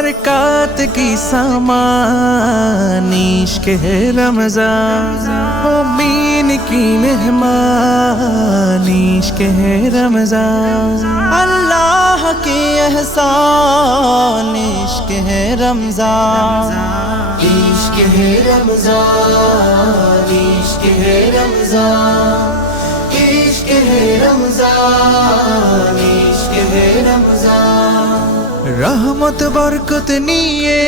برکات کی سامانیش کے رمضان امین کی مہمانیش کے رمضان۔ اللہ کے احسان کے ہے رمضان۔ عشق ہے رمضان ہے رمضان۔ عشق ہے رمضان ہے رمضان۔ রহমত বরকত নিয়ে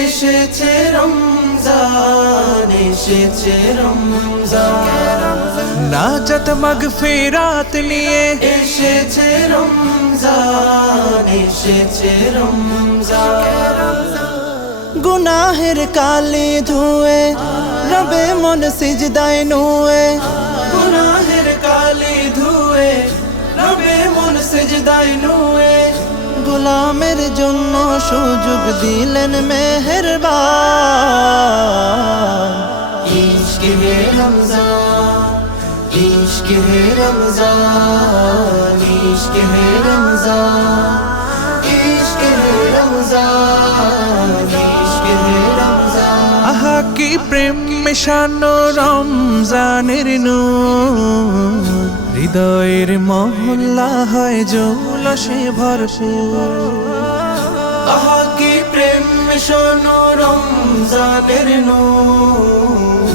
এসেছে রমজান এসেছে রমজান। নাজাত মাগফিরাত নিয়ে এসেছে রমজান এসেছে রমজান। গুনাহের কালে ধুয়ে রবে মন সিজদায় নুয়ে। গুনাহের কালে ধুয়ে রবে মন সিজদায় নুয়ে। গোলামের জন্য সুযোগ দিলেন মেহেরবান। ইশক হে রমজান ইশক হে রমজান ইশক হে রমজান ইশক হে রমজান ইশক হে রমজান। আহা কি প্রেম মেশানো রমজানের নূর। হৃদয়ের মহল্লা হয় জৌলসে ভরপুর। আহা কি প্রেম শোনো রমজানের নূর।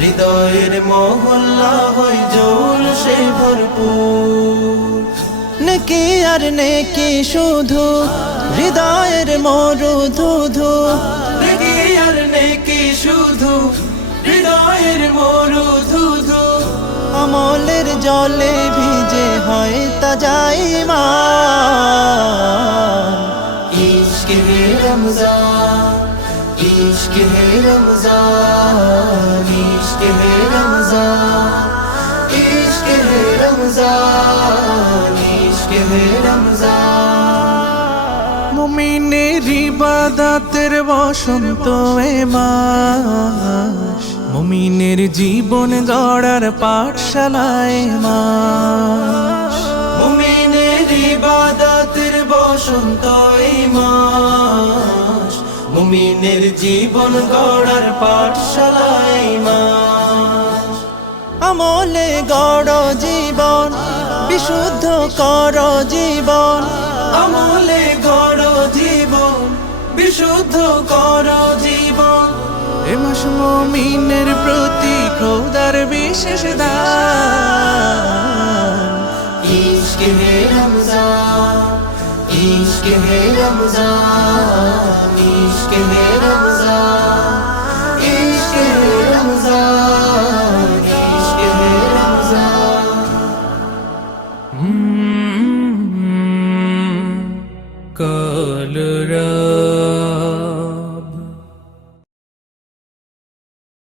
হৃদয়ের মহল্লা হয় জোল সে ভরপুর। নেকি আর নেকি শুধু হৃদয়ের মরু ধুধু নেকি আর নেকি শুধু হৃদয়ের মরু ধুধু আমলের জলে ভিজে হয় তা যাই মা ইশক হে রমজান ইশক হে রমজান ইশক হে রমজান ইশক হে রমজান ইশক হে রমজান। মুমিনের ইবাদতের বসন্ত এ মাস মুমিনের জীবন গড়ার পাঠশালায় মাস। মুমিনের ইবাদতের বসন্ত মুমিনের জীবন গড়ার পাঠশালা এই মাস। আমলে গড় জীবন, বিশুদ্ধ কর জীবন। আমলে গড় জীবন, বিশুদ্ধ কর জীবন। এ মাস মমিনের প্রতি খোদার বিশেষ দান। ইশকে হে রমজান ইশকে হে রমজান ইশকে হে রমজান ইশকে হে রমজান ইশকে হে রমজান। কলরা